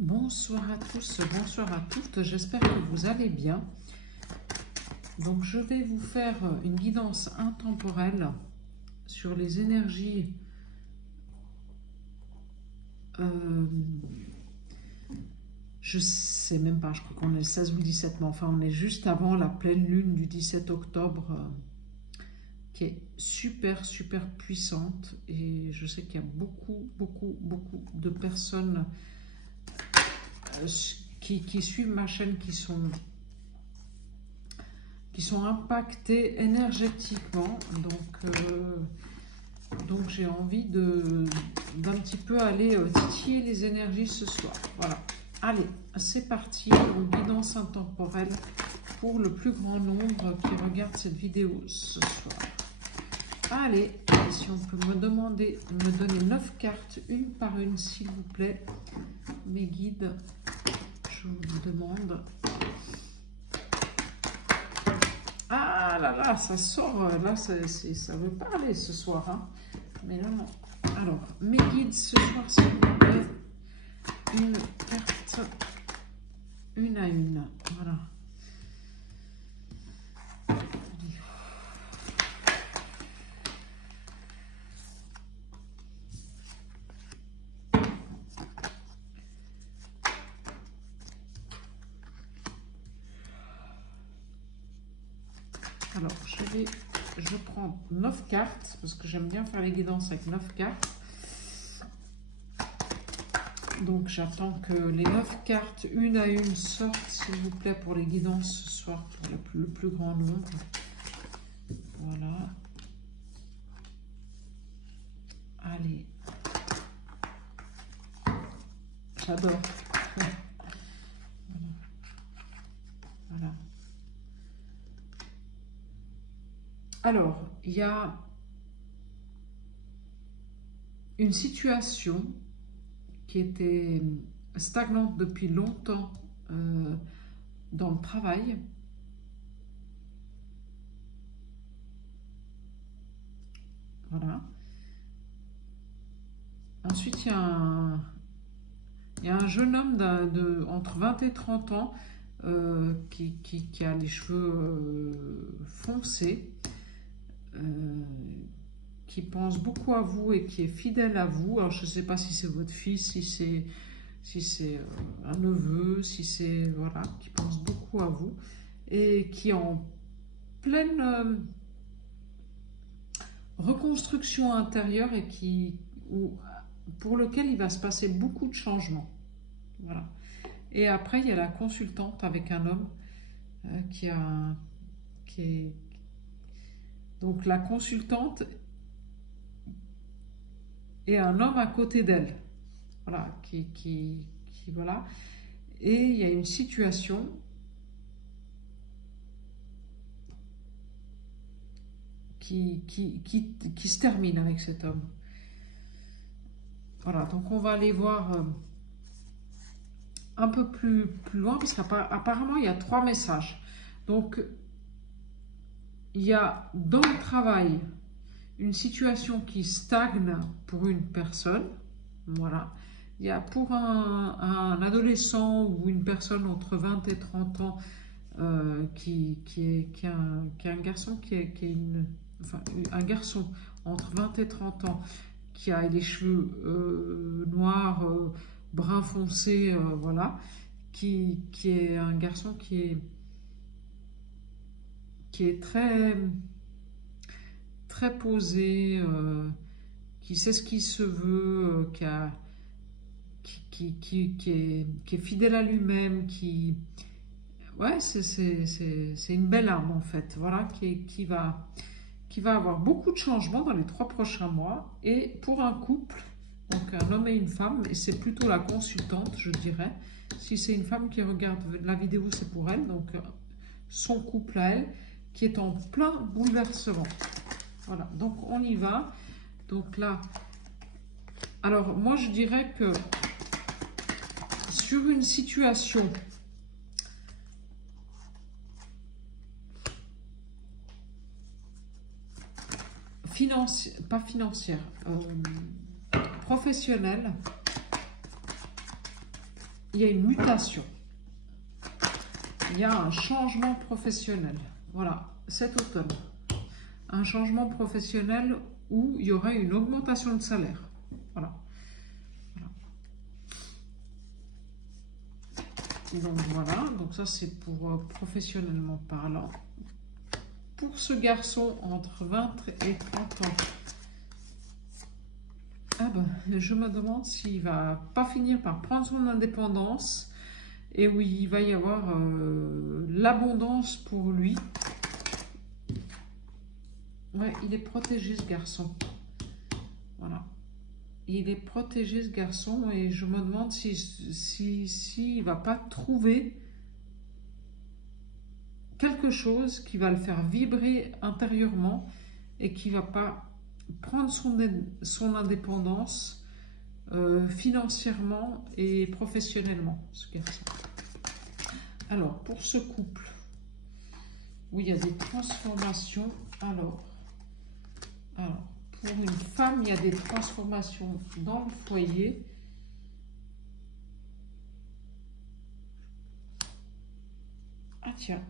Bonsoir à tous, bonsoir à toutes, j'espère que vous allez bien. Donc je vais vous faire une guidance intemporelle sur les énergies je sais même pas, je crois qu'on est le 16 ou le 17, mais enfin on est juste avant la pleine lune du 17 octobre qui est super puissante, et je sais qu'il y a beaucoup de personnes qui suivent ma chaîne qui sont impactées énergétiquement, donc j'ai envie d'un petit peu aller titiller les énergies ce soir. Voilà, allez, c'est parti, donc guidance intemporelle pour le plus grand nombre qui regarde cette vidéo ce soir. Allez, si on peut me donner 9 cartes, une par une s'il vous plaît, mes guides, je vous demande. Ah là là, ça sort, là ça veut parler ce soir, hein. Mais là non. Alors, mes guides ce soir, s'il vous plaît, une carte, une à une, voilà. Alors, je prends 9 cartes, parce que j'aime bien faire les guidances avec 9 cartes. Donc, j'attends que les 9 cartes, une à une, sortent, s'il vous plaît, pour les guidances ce soir, pour le plus grand nombre. Voilà. Allez. J'adore. Voilà. Alors, il y a une situation qui était stagnante depuis longtemps dans le travail. Voilà. Ensuite, il y a un jeune homme entre 20 et 30 ans qui a les cheveux foncés, qui pense beaucoup à vous et qui est fidèle à vous. Alors je ne sais pas si c'est votre fils, si c'est un neveu, si c'est, voilà, qui pense beaucoup à vous et qui est en pleine reconstruction intérieure et pour lequel il va se passer beaucoup de changements. Voilà. Et après il y a la consultante avec un homme qui est donc la consultante et un homme à côté d'elle, voilà, voilà, et il y a une situation qui se termine avec cet homme. Voilà, donc on va aller voir un peu plus loin, parce qu'apparemment il y a 3 messages. Donc il y a dans le travail une situation qui stagne pour une personne, voilà. Il y a pour un adolescent ou une personne entre 20 et 30 ans qui est un garçon un garçon entre 20 et 30 ans qui a les cheveux noirs, brun foncé, voilà, qui est un garçon qui est très posé, qui sait ce qu'il se veut, qui est fidèle à lui-même, ouais, c'est une belle âme en fait, voilà, qui va avoir beaucoup de changements dans les 3 prochains mois. Et pour un couple, donc un homme et une femme, et c'est plutôt la consultante, je dirais. Si c'est une femme qui regarde la vidéo, c'est pour elle, donc son couple à elle, qui est en plein bouleversement. Voilà, donc on y va. Donc là, alors moi je dirais que sur une situation pas financière, professionnelle, il y a une mutation. Il y a un changement professionnel. Voilà, cet automne. Un changement professionnel où il y aurait une augmentation de salaire. Voilà. Et donc voilà, donc ça c'est pour professionnellement parlant. Pour ce garçon entre 20 et 30 ans, ah ben, je me demande s'il va pas finir par prendre son indépendance et où il va y avoir l'abondance pour lui. Ouais, il est protégé ce garçon. Voilà. Il est protégé ce garçon et je me demande si va pas trouver quelque chose qui va le faire vibrer intérieurement et qui va pas prendre son indépendance financièrement et professionnellement, ce garçon. Alors, pour ce couple, où il y a des transformations, alors pour une femme, il y a des transformations dans le foyer. Ah tiens,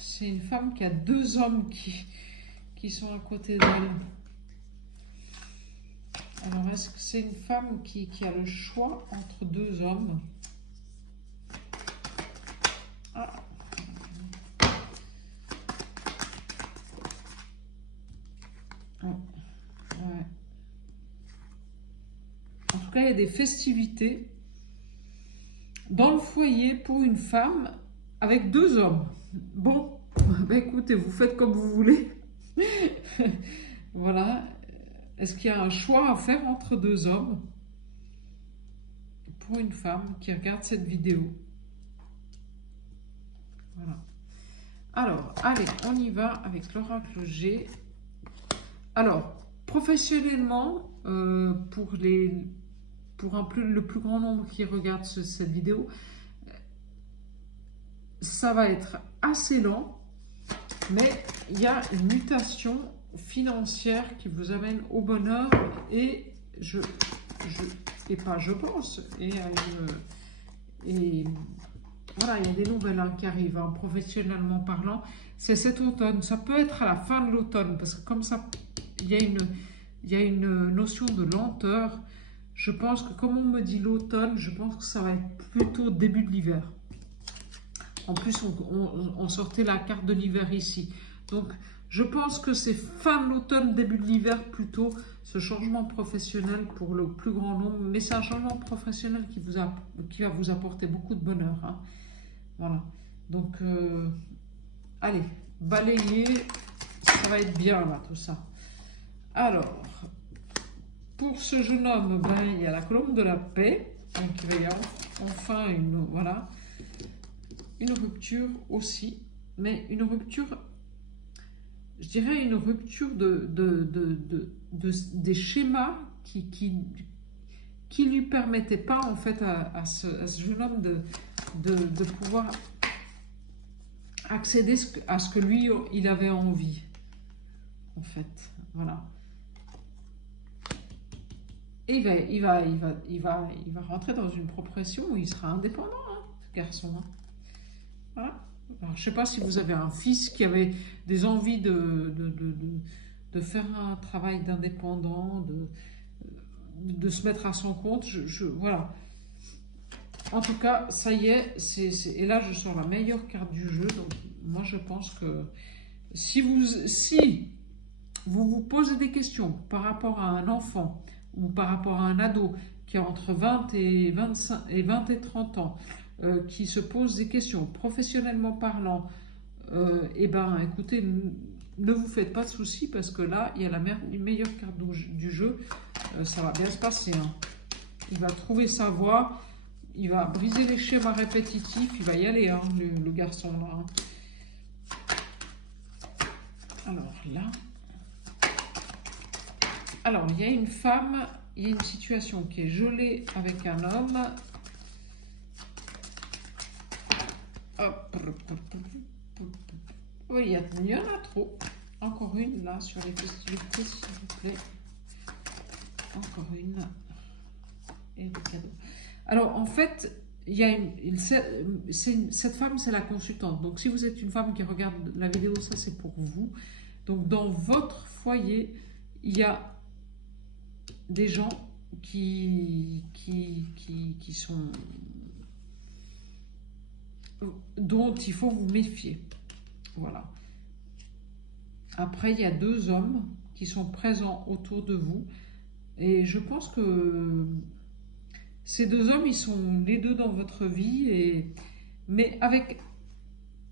c'est une femme qui a 2 hommes qui sont à côté d'elle. Alors, est-ce que c'est une femme qui a le choix entre 2 hommes? Ah. Ouais. En tout cas, il y a des festivités dans le foyer pour une femme avec 2 hommes. Bon, bah écoutez, vous faites comme vous voulez. Voilà. Est-ce qu'il y a un choix à faire entre 2 hommes pour une femme qui regarde cette vidéo? Voilà. Alors, allez, on y va avec l'oracle G. Alors, professionnellement, pour le plus grand nombre qui regarde cette vidéo, ça va être assez lent, mais il y a une mutation financière qui vous amène au bonheur et voilà, il y a des nouvelles qui arrivent, hein, professionnellement parlant. C'est cet automne, ça peut être à la fin de l'automne, parce que comme ça, il y a une notion de lenteur. Je pense que comme on me dit l'automne, je pense que ça va être plutôt début de l'hiver. En plus, on sortait la carte de l'hiver ici. Donc, je pense que c'est fin de l'automne, début de l'hiver plutôt, ce changement professionnel pour le plus grand nombre. Mais c'est un changement professionnel qui va vous apporter beaucoup de bonheur, hein. Voilà. Donc, allez, balayez. Ça va être bien, là, tout ça. Alors, pour ce jeune homme, ben, il y a la colombe de la paix. Donc, il va y avoir enfin une rupture aussi. Mais une rupture, je dirais une rupture des schémas qui lui permettaient pas, en fait, à ce jeune homme de pouvoir accéder à ce que lui, il avait envie, en fait. Voilà. Et il va rentrer dans une progression où il sera indépendant, hein, ce garçon. Hein. Voilà. Alors, je ne sais pas si vous avez un fils qui avait des envies de faire un travail d'indépendant, de se mettre à son compte. Voilà. En tout cas, ça y est, et là, je sors la meilleure carte du jeu. Donc, moi, je pense que si vous vous posez des questions par rapport à un enfant ou par rapport à un ado qui a entre 20 et 30 ans, qui se pose des questions professionnellement parlant, eh ben, écoutez, ne vous faites pas de soucis parce que là, il y a la meilleure carte du jeu. Ça va bien se passer. Hein. Il va trouver sa voie. Il va briser les schémas répétitifs. Il va y aller, hein, le garçon là. Hein. Alors là. Alors, il y a une femme, il y a une situation qui est gelée avec un homme. Hop. Oui, il y en a trop. Encore une là sur les festivités, s'il vous plaît. Encore une. Et le cadeau. Alors, en fait, il y a cette femme, c'est la consultante. Donc, si vous êtes une femme qui regarde la vidéo, ça, c'est pour vous. Donc, dans votre foyer, il y a des gens qui sont... dont il faut vous méfier. Voilà. Après, il y a 2 hommes qui sont présents autour de vous. Et je pense que ces 2 hommes, ils sont les 2 dans votre vie. Mais avec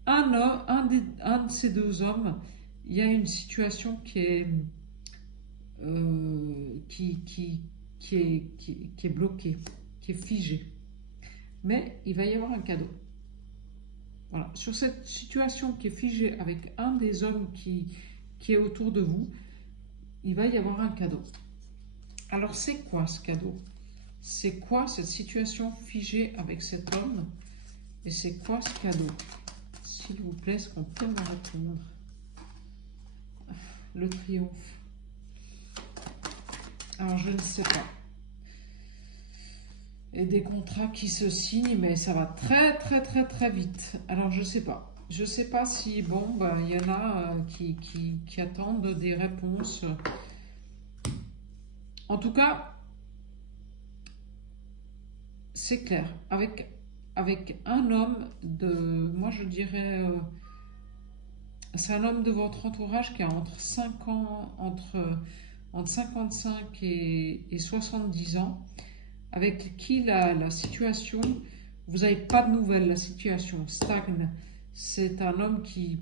un de ces 2 hommes, il y a une situation qui est, qui est bloquée, qui est figée. Mais il va y avoir un cadeau. Voilà. Sur cette situation qui est figée avec un des hommes qui est autour de vous, il va y avoir un cadeau. Alors, c'est quoi ce cadeau? C'est quoi cette situation figée avec cet homme? Et c'est quoi ce cadeau? S'il vous plaît, est-ce qu'on peut me répondre? Le triomphe. Alors, je ne sais pas. Et des contrats qui se signent, mais ça va très vite. Alors, je ne sais pas. Je ne sais pas si, bon, ben, y en a qui attendent des réponses. En tout cas, c'est clair. Avec un homme de, moi je dirais, c'est un homme de votre entourage qui a entre 5 ans, entre 55 et 70 ans, avec qui la situation, vous n'avez pas de nouvelles, la situation stagne. C'est un homme qui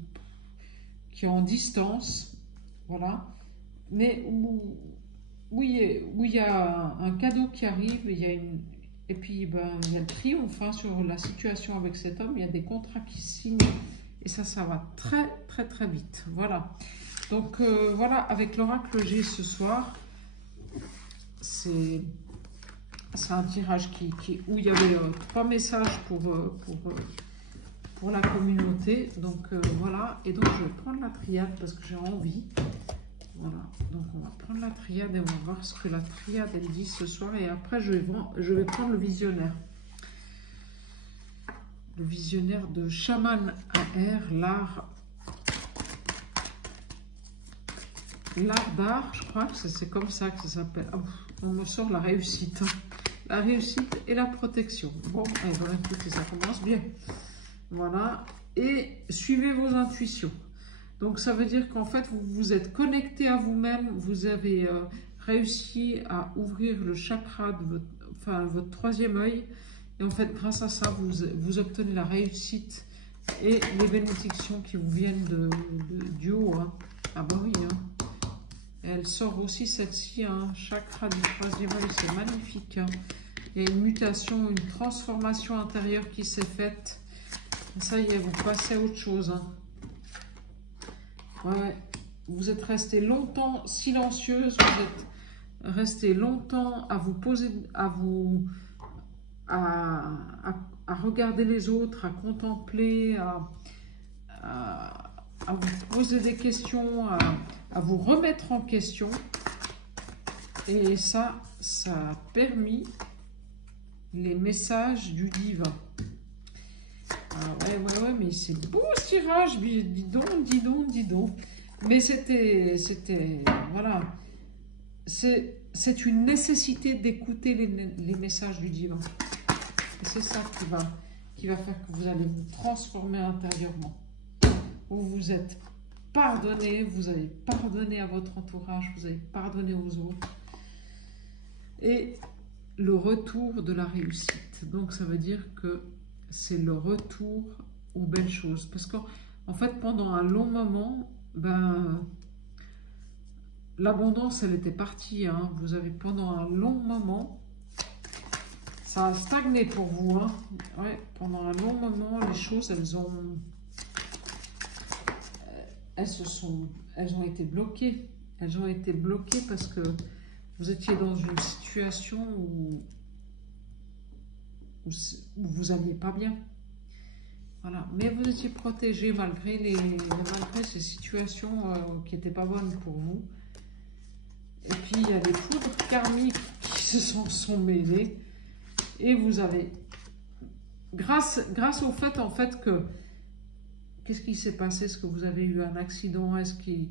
est en distance, voilà, mais où il y a un cadeau qui arrive, et puis ben, il y a le triomphe hein, sur la situation avec cet homme, il y a des contrats qui signent, et ça va très vite, voilà. Donc voilà, avec l'oracle G ce soir, c'est un tirage où il y avait 3 messages pour la communauté, donc voilà, et donc je vais prendre la triade parce que j'ai envie. Voilà, donc on va prendre la triade et on va voir ce que la triade elle dit ce soir. Et après, je vais prendre le visionnaire. Le visionnaire de Chaman AR, l'art d'art, je crois que c'est comme ça que ça s'appelle. Oh, on me sort la réussite. La réussite et la protection. Bon, et voilà, écoutez, ça commence bien. Voilà, et suivez vos intuitions. Donc, ça veut dire qu'en fait, vous vous êtes connecté à vous-même, vous avez réussi à ouvrir le chakra de votre 3e œil. Et en fait, grâce à ça, vous obtenez la réussite et les bénédictions qui vous viennent du haut. Hein. Ah bah oui. Hein. Et elle sort aussi celle-ci, hein, chakra du 3e œil, c'est magnifique. Hein. Il y a une mutation, une transformation intérieure qui s'est faite. Ça y est, vous passez à autre chose. Hein. Ouais, vous êtes resté longtemps silencieuse, vous êtes resté longtemps à vous poser, à regarder les autres, à contempler, à vous poser des questions, à vous remettre en question. Et ça a permis les messages du divin. Ah ouais, mais c'est beau ce tirage, dis donc. Mais c'était, voilà, c'est une nécessité d'écouter les messages du divin. Et c'est ça qui va faire que vous allez vous transformer intérieurement. Vous vous êtes pardonné, vous avez pardonné à votre entourage, vous avez pardonné aux autres. Et le retour de la réussite. Donc ça veut dire que c'est le retour aux belles choses. Parce qu'en fait, pendant un long moment, ben, l'abondance, elle était partie. Hein. Vous avez, pendant un long moment, ça a stagné pour vous. Hein. Ouais, pendant un long moment, les choses, elles ont été bloquées. Elles ont été bloquées parce que vous étiez dans une situation où vous n'alliez pas bien. Voilà. Mais vous étiez protégé malgré ces situations qui n'étaient pas bonnes pour vous. Et puis, il y a des foudres karmiques qui se sont mêlées. Et vous avez, grâce au fait en fait que, qu'est-ce qui s'est passé? Est-ce que vous avez eu un accident? Est-ce qu'il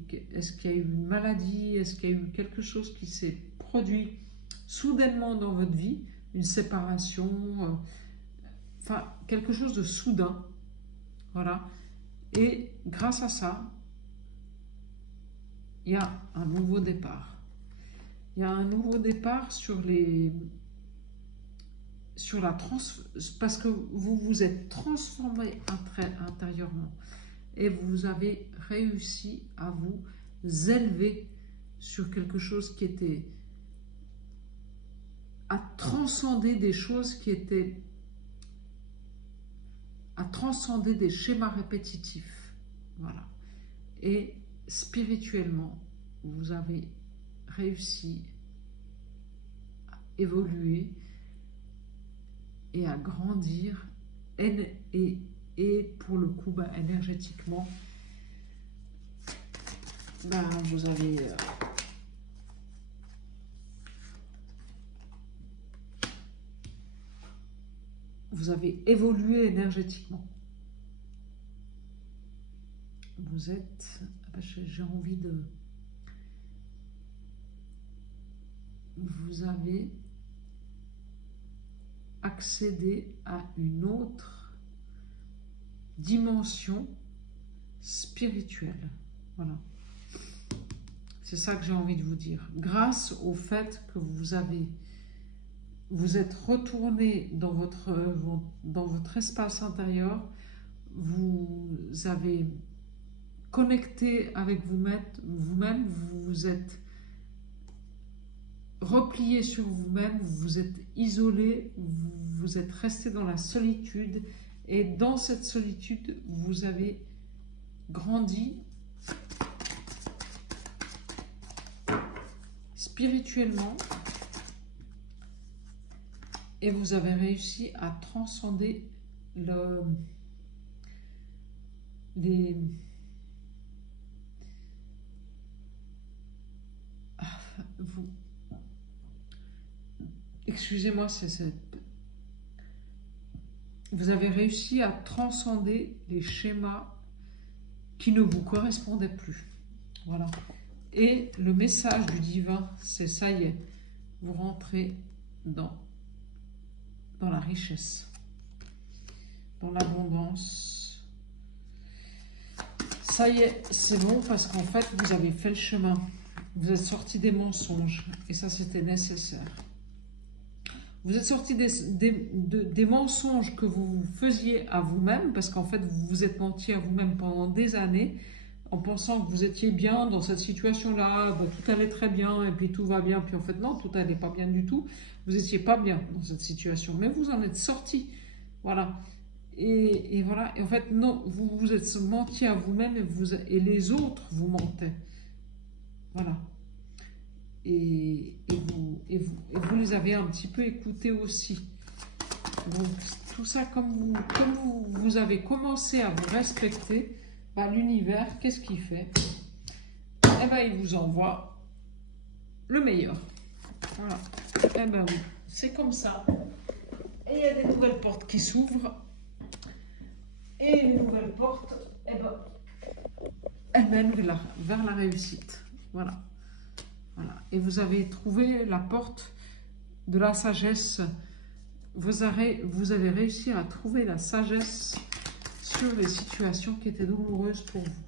y a eu une maladie? Est-ce qu'il y a eu quelque chose qui s'est produit soudainement dans votre vie? Une séparation, enfin quelque chose de soudain, voilà. Et grâce à ça, il y a un nouveau départ. Il y a un nouveau départ parce que vous vous êtes transformé intérieurement et vous avez réussi à vous élever sur quelque chose qui était, à transcender des choses qui étaient, à transcender des schémas répétitifs, voilà. Et spirituellement, vous avez réussi à évoluer et à grandir, et pour le coup, énergétiquement, vous avez évolué énergétiquement. Vous êtes, j'ai envie de, vous avez accédé à une autre dimension spirituelle. Voilà. C'est ça que j'ai envie de vous dire. Grâce au fait que vous êtes retourné dans votre espace intérieur, vous avez connecté avec vous-même, vous vous êtes replié sur vous-même, vous vous êtes isolé, vous êtes resté dans la solitude, et dans cette solitude, vous avez grandi spirituellement et vous avez réussi à transcender excusez-moi, vous avez réussi à transcender les schémas qui ne vous correspondaient plus. Voilà. Et le message du divin, c'est ça y est, vous rentrez dans la richesse, dans l'abondance. Ça y est, c'est bon parce qu'en fait, vous avez fait le chemin. Vous êtes sorti des mensonges et ça, c'était nécessaire. Vous êtes sorti des mensonges que vous faisiez à vous-même parce qu'en fait, vous vous êtes menti à vous-même pendant des années en pensant que vous étiez bien dans cette situation-là, tout allait très bien et puis tout va bien. Puis en fait, non, tout allait pas bien du tout. Vous n'étiez pas bien dans cette situation, mais vous en êtes sorti. Voilà. Et voilà. Et en fait, non, vous vous êtes menti à vous-même et les autres vous mentaient. Voilà. Et vous les avez un petit peu écoutés aussi. Donc, tout ça, comme vous avez commencé à vous respecter, l'univers, qu'est-ce qu'il fait? Eh bien, il vous envoie le meilleur. Voilà. Eh bien, oui, c'est comme ça. Et il y a des nouvelles portes qui s'ouvrent. Et les nouvelles portes, elles mènent vers la réussite. Voilà. Voilà. Et vous avez trouvé la porte de la sagesse. Vous avez réussi à trouver la sagesse sur les situations qui étaient douloureuses pour vous.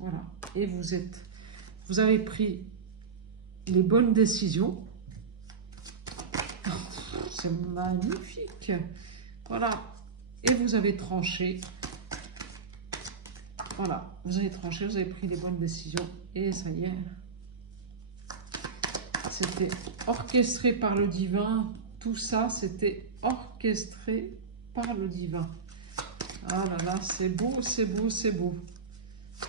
Voilà. Et vous avez pris les bonnes décisions. C'est magnifique. Voilà. Et vous avez tranché. Voilà. Vous avez tranché, vous avez pris les bonnes décisions. Et ça y est. C'était orchestré par le divin. Tout ça, c'était orchestré par le divin. Ah là là, c'est beau, c'est beau, c'est beau.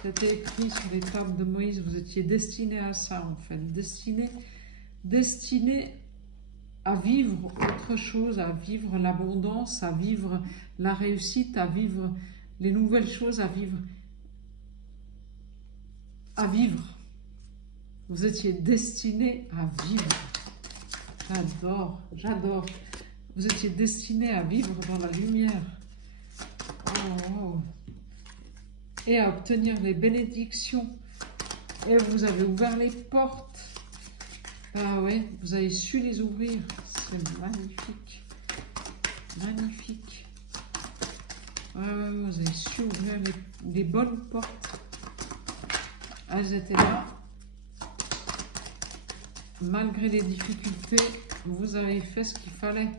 C'était écrit sur les tables de Moïse. Vous étiez destiné à ça, en fait. Destiné à vivre autre chose, à vivre l'abondance, à vivre la réussite, à vivre les nouvelles choses, à vivre. Vous étiez destiné à vivre. J'adore, j'adore. Vous étiez destiné à vivre dans la lumière. Oh. Et à obtenir les bénédictions. Et vous avez ouvert les portes. Ah ouais, vous avez su les ouvrir. C'est magnifique. Magnifique. Vous avez su ouvrir les bonnes portes. Elles étaient là. Malgré les difficultés, vous avez fait ce qu'il fallait.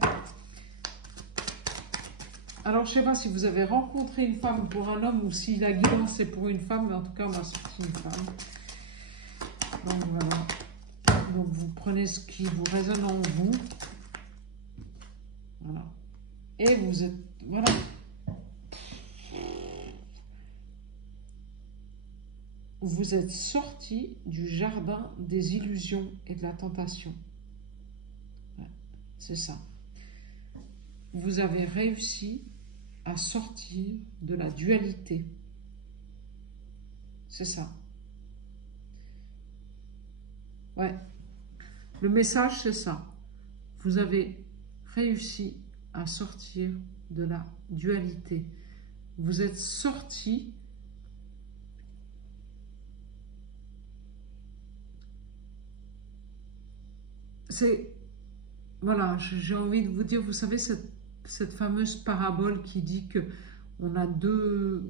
Alors, je ne sais pas si vous avez rencontré une femme pour un homme ou si la guidance est pour une femme, mais en tout cas, on m'a sorti une femme. Donc, voilà. Donc, vous prenez ce qui vous résonne en vous. Voilà. Et vous êtes... Voilà. Vous êtes sorti du jardin des illusions et de la tentation. Ouais, c'est ça. Vous avez réussi à sortir de la dualité. C'est ça. Ouais. Le message, c'est ça. Vous avez réussi à sortir de la dualité. Vous êtes sorti c'est... Voilà, j'ai envie de vous dire, vous savez, cette fameuse parabole qui dit que on a deux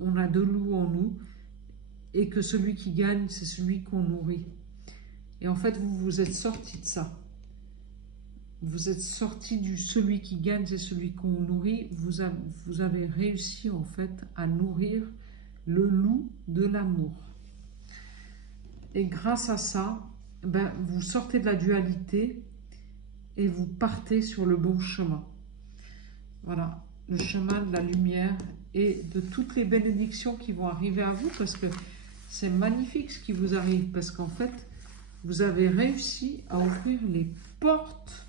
loups en nous et que celui qui gagne, c'est celui qu'on nourrit. Et en fait, vous vous êtes sorti de ça. Vous êtes sorti du celui qui gagne, c'est celui qu'on nourrit. Vous avez réussi en fait à nourrir le loup de l'amour. Et grâce à ça, ben, vous sortez de la dualité et vous partez sur le bon chemin. Voilà, le chemin de la lumière et de toutes les bénédictions qui vont arriver à vous, parce que c'est magnifique ce qui vous arrive, parce qu'en fait, vous avez réussi à ouvrir les portes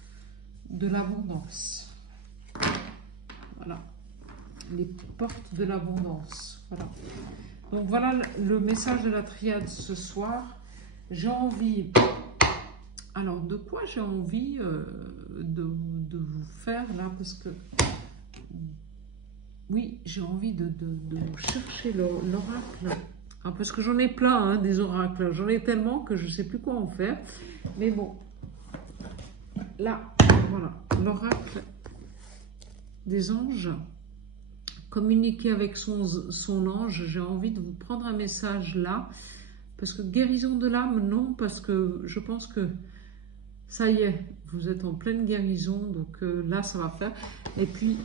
de l'abondance. Voilà, les portes de l'abondance. Voilà. Donc voilà le message de la triade ce soir. J'ai envie... Alors, de quoi j'ai envie de vous faire là? Parce que, oui, j'ai envie de chercher l'oracle. Ah, parce que j'en ai plein, hein, des oracles. J'en ai tellement que je ne sais plus quoi en faire. Mais bon, là, voilà, l'oracle des anges. Communiquer avec son ange. J'ai envie de vous prendre un message là. Parce que guérison de l'âme, non. Parce que je pense que ça y est, vous êtes en pleine guérison, donc là, ça va faire. Et puis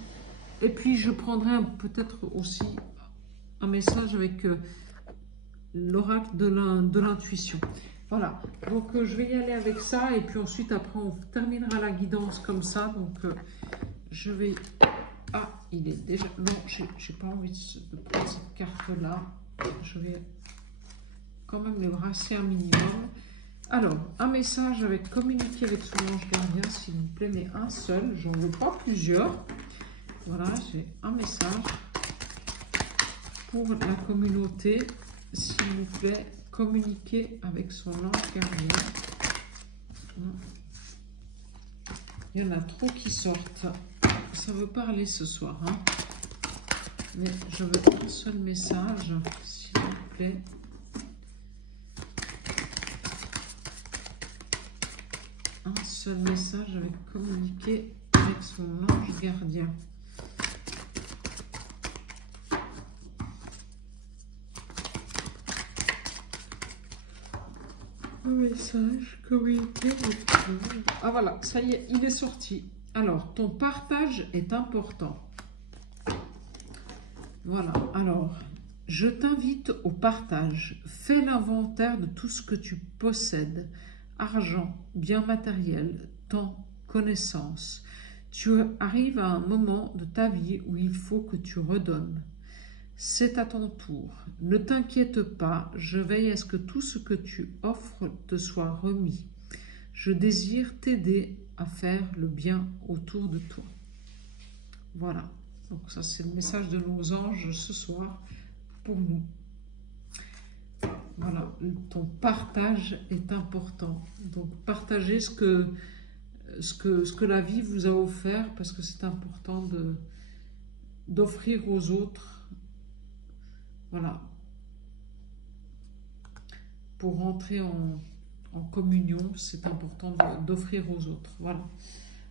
je prendrai peut-être aussi un message avec l'oracle de l'intuition. Voilà, donc je vais y aller avec ça. Et puis ensuite, après, on terminera la guidance comme ça. Donc, je vais... Ah, il est déjà... Non, j'ai pas envie de prendre cette carte-là. Je vais quand même les brasser un minimum. Alors, un message avec communiquer avec son ange gardien, s'il vous plaît, mais un seul, j'en veux pas plusieurs. Voilà, j'ai un message pour la communauté, s'il vous plaît, communiquer avec son ange gardien. Il y en a trop qui sortent. Ça veut parler ce soir, hein. Mais je veux un seul message, s'il vous plaît. Un seul message avec communiquer avec son ange gardien. Un message communiquer avec son ange. Ah voilà, ça y est, il est sorti. Alors, ton partage est important. Voilà, alors, je t'invite au partage. Fais l'inventaire de tout ce que tu possèdes. Argent, biens matériels, temps, connaissances. Tu arrives à un moment de ta vie où il faut que tu redonnes. C'est à ton tour. Ne t'inquiète pas, je veille à ce que tout ce que tu offres te soit remis. Je désire t'aider à faire le bien autour de toi. Voilà, donc ça c'est le message de nos anges ce soir pour nous. Voilà, ton partage est important. Donc, partagez ce que ce que la vie vous a offert, parce que c'est important d'offrir aux autres. Voilà. Pour rentrer en communion, c'est important d'offrir aux autres. Voilà.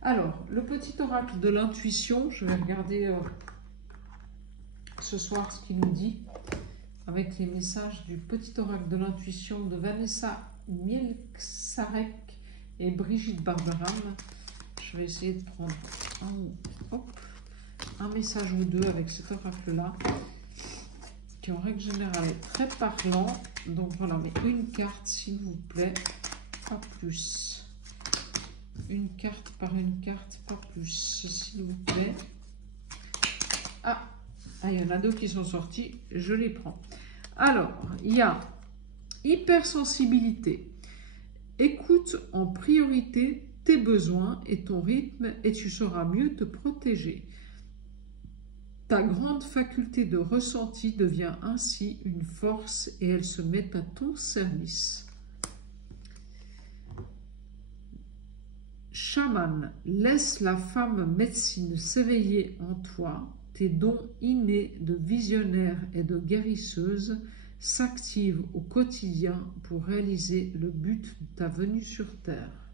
Alors, le petit oracle de l'intuition, je vais regarder ce soir ce qu'il nous dit, avec les messages du petit oracle de l'intuition de Vanessa Mielczarek et Brigitte Barberam. Je vais essayer de prendre un message ou deux avec cet oracle-là, qui en règle générale est très parlant. Donc voilà, mais une carte s'il vous plaît, pas plus. Une carte par une carte, pas plus, s'il vous plaît. Ah, il y en a deux qui sont sortis, je les prends. Alors, il y a hypersensibilité. Écoute en priorité tes besoins et ton rythme et tu sauras mieux te protéger. Ta grande faculté de ressenti devient ainsi une force et elle se met à ton service. Chaman, laisse la femme médecine s'éveiller en toi. Tes dons innés de visionnaire et de guérisseuse s'activent au quotidien pour réaliser le but de ta venue sur Terre.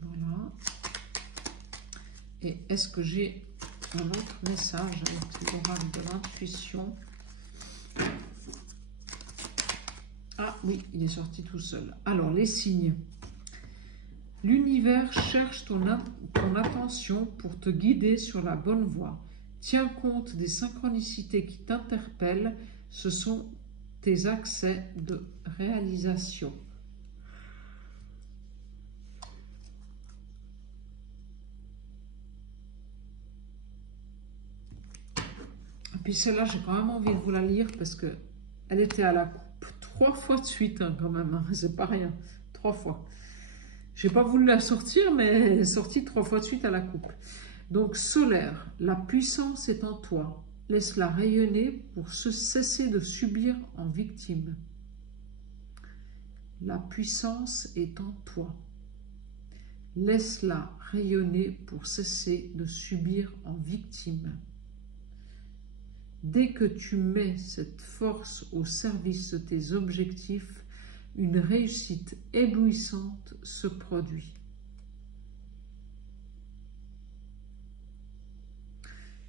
Voilà. Et est-ce que j'ai un autre message avec l'oracle de l'intuition? Ah oui, il est sorti tout seul. Alors, les signes. L'univers cherche ton attention pour te guider sur la bonne voie. Tiens compte des synchronicités qui t'interpellent. Ce sont tes accès de réalisation. Et puis celle-là, j'ai quand même envie de vous la lire parce que elle était à la coupe 3 fois de suite hein, quand même. Hein. C'est pas rien. 3 fois. J'ai pas voulu la sortir, mais elle est sortie 3 fois de suite à la coupe. Donc, solaire, la puissance est en toi. Laisse-la rayonner pour se cesser de subir en victime. La puissance est en toi. Laisse-la rayonner pour cesser de subir en victime. Dès que tu mets cette force au service de tes objectifs, une réussite éblouissante se produit.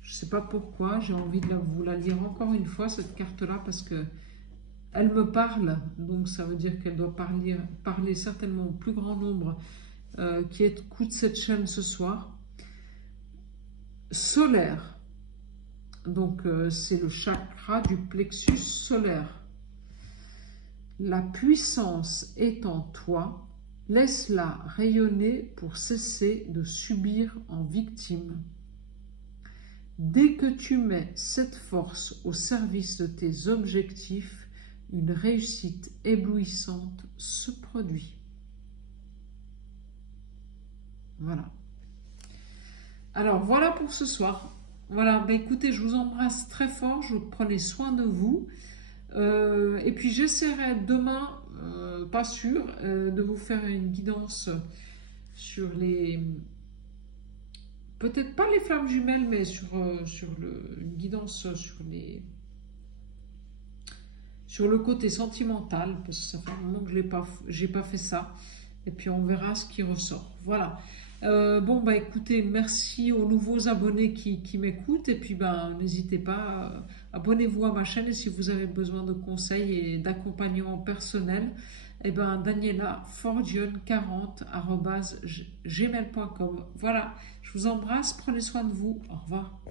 Je ne sais pas pourquoi, j'ai envie de vous la lire encore une fois, cette carte-là, parce que elle me parle, donc ça veut dire qu'elle doit parler certainement au plus grand nombre qui écoute cette chaîne ce soir. Solaire, donc c'est le chakra du plexus solaire. La puissance est en toi, laisse-la rayonner pour cesser de subir en victime. Dès que tu mets cette force au service de tes objectifs, une réussite éblouissante se produit. Voilà. Alors, voilà pour ce soir. Voilà, bah, écoutez, je vous embrasse très fort, je vous prenez soin de vous. Et puis, j'essaierai demain, pas sûr, de vous faire une guidance sur les... Peut-être pas les flammes jumelles, mais une guidance sur le côté sentimental, parce que ça fait un moment que j'ai pas fait ça. Et puis on verra ce qui ressort. Voilà. Bon, bah écoutez, merci aux nouveaux abonnés qui m'écoutent. Et puis, ben, n'hésitez pas, abonnez-vous à ma chaîne. Et si vous avez besoin de conseils et d'accompagnement personnel, eh ben, danielaforgione40@gmail.com. Voilà, je vous embrasse, prenez soin de vous. Au revoir.